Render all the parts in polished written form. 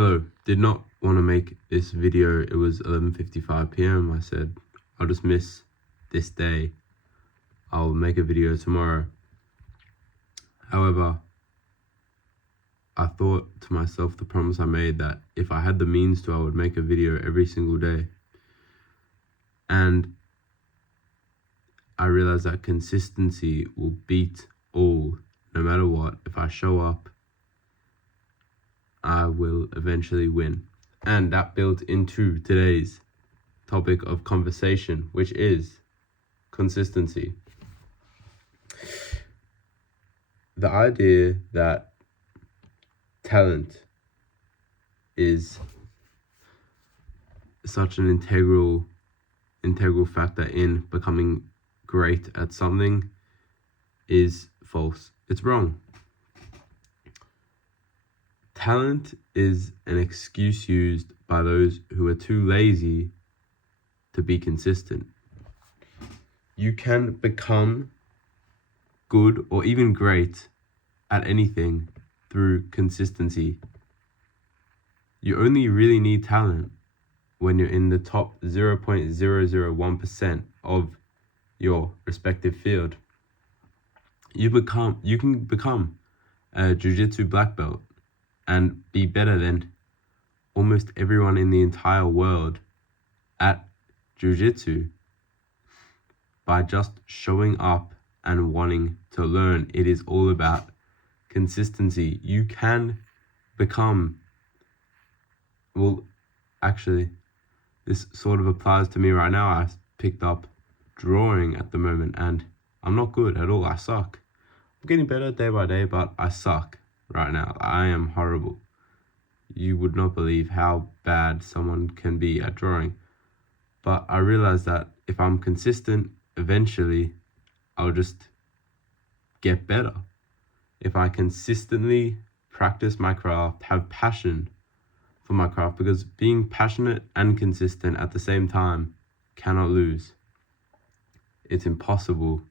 Hello, did not want to make this video. It was 11:55 p.m. I said, I'll just miss this day. I'll make a video tomorrow. However, I thought to myself the promise I made that if I had the means to, I would make a video every single day. And I realized that consistency will beat all, no matter what. If I show up, I will eventually win. And that built into today's topic of conversation, which is consistency. The idea that talent is such an integral factor in becoming great at something is false. It's wrong. Talent is an excuse used by those who are too lazy to be consistent. You can become good or even great at anything through consistency. You only really need talent when you're in the top 0.001% of your respective field. You can become a jiu-jitsu black belt and be better than almost everyone in the entire world at jiu-jitsu by just showing up and wanting to learn. It is all about consistency. You can become, this sort of applies to me right now. I picked up drawing at the moment and I'm not good at all. I suck. I'm getting better day by day, but I suck right now. I am horrible. You would not believe how bad someone can be at drawing. But I realized that if I'm consistent, eventually I'll just get better. If I consistently practice my craft, have passion for my craft, because being passionate and consistent at the same time cannot lose. It's impossible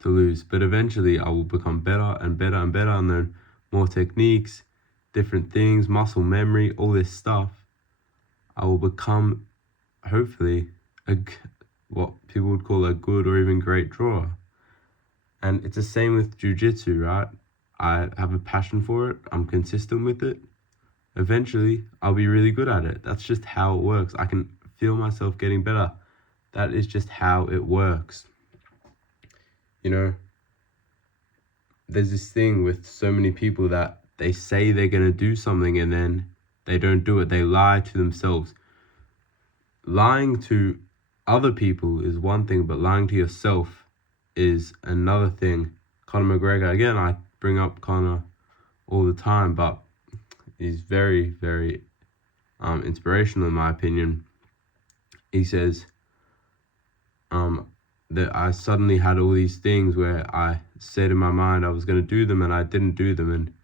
to lose, but eventually I will become better and better and better and learn more techniques, different things, muscle memory, all this stuff. I will become, hopefully, what people would call a good or even great drawer. And it's the same with jiu-jitsu, right? I have a passion for it. I'm consistent with it. Eventually, I'll be really good at it. That's just how it works. I can feel myself getting better. That is just how it works. You know, there's this thing with so many people that they say they're going to do something and then they don't do it. They lie to themselves. Lying to other people is one thing, but lying to yourself is another thing. Conor McGregor, again, I bring up Conor all the time, but he's very, very inspirational in my opinion. He says that I suddenly had all these things where I said in my mind I was going to do them and I didn't do them, and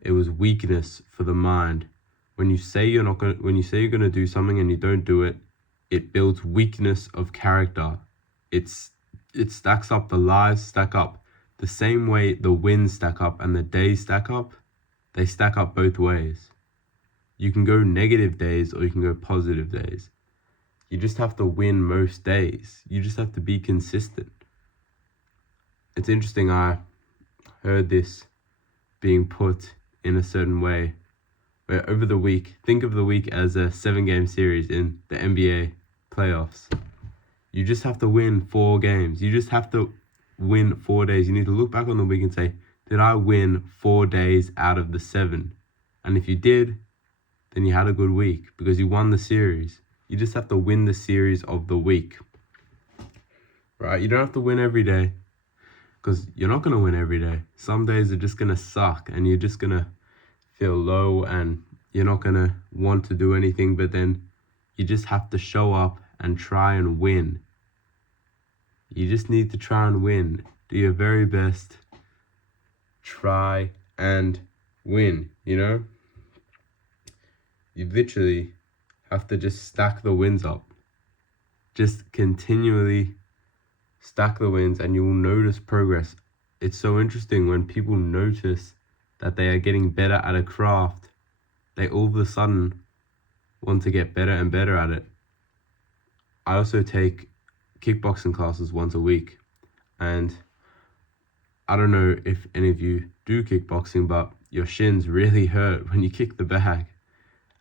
it was weakness for the mind. When you say you're going to do something and you don't do it, it builds weakness of character. It stacks up. The lies stack up the same way the wins stack up and the days stack up. They stack up both ways. You can go negative days or you can go positive days. You just have to win most days. You just have to be consistent. It's interesting, I heard this being put in a certain way, where over the week, think of the week as a 7-game series in the NBA playoffs. You just have to win 4 games. You just have to win 4 days. You need to look back on the week and say, did I win 4 days out of the 7? And if you did, then you had a good week because you won the series. You just have to win the series of the week, right? You don't have to win every day because you're not going to win every day. Some days are just going to suck and you're just going to feel low and you're not going to want to do anything, but then you just have to show up and try and win. You just need to try and win. Do your very best. Try and win, you know? You literally have to just stack the wins up. Just continually stack the wins and you will notice progress. It's so interesting when people notice that they are getting better at a craft they all of a sudden want to get better and better at it. I also take kickboxing classes once a week, and I don't know if any of you do kickboxing, but your shins really hurt when you kick the bag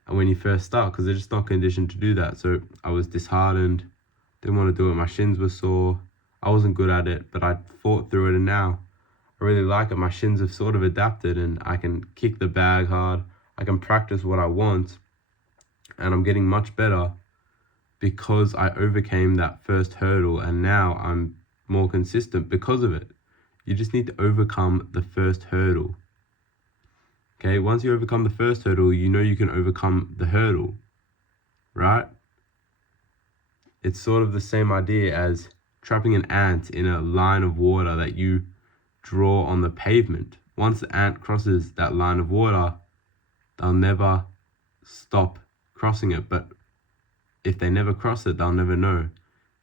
and when you first start, because they're just not conditioned to do that. So I was disheartened, didn't want to do it. My shins were sore. I wasn't good at it, but I fought through it, and now I really like it. My shins have sort of adapted, and I can kick the bag hard. I can practice what I want, and I'm getting much better because I overcame that first hurdle, and now I'm more consistent because of it. You just need to overcome the first hurdle. Okay, once you overcome the first hurdle, you know you can overcome the hurdle, right? It's sort of the same idea as trapping an ant in a line of water that you draw on the pavement. Once the ant crosses that line of water, they'll never stop crossing it. But if they never cross it, they'll never know.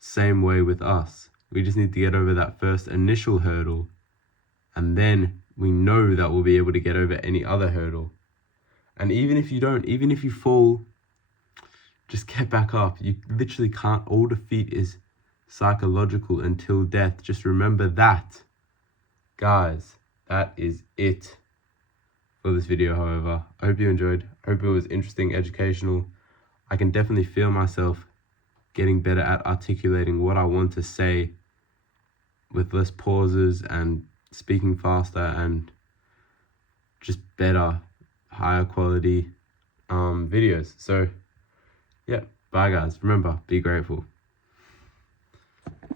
Same way with us. We just need to get over that first initial hurdle, and then we know that we'll be able to get over any other hurdle. And even if you don't, even if you fall, just get back up. You literally can't. All defeat is psychological until death. Just remember that. Guys, that is it for this video, however. I hope you enjoyed. I hope it was interesting, educational. I can definitely feel myself getting better at articulating what I want to say with less pauses and speaking faster and just better, higher quality videos. So yeah, bye guys. Remember, be grateful.